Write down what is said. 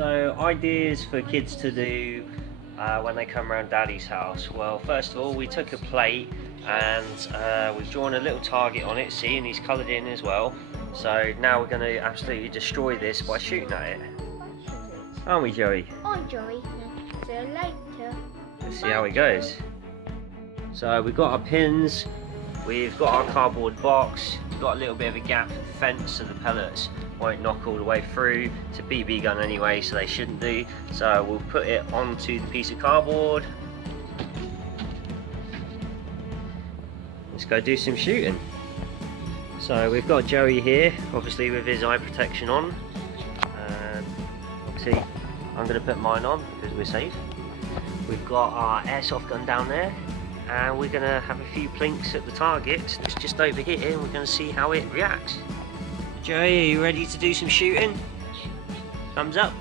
So ideas for kids to do when they come around Daddy's house. Well, first of all, we took a plate and we've drawn a little target on it, see, and he's coloured in as well. So now we're going to absolutely destroy this by shooting at it. Aren't we, Joey? Oh, Joey. See you later. Let's see how it goes. So we've got our pins, we've got our cardboard box, we've got a little bit of a gap for the fence so the pellets won't knock all the way through. It's a BB gun anyway, so they shouldn't do. So we'll put it onto the piece of cardboard. Let's go do some shooting. So we've got Joey here, obviously with his eye protection on. Obviously I'm going to put mine on because we're safe. We've got our airsoft gun down there, and we're going to have a few plinks at the target that's just over here, and we're going to see how it reacts. Joey, are you ready to do some shooting? Thumbs up.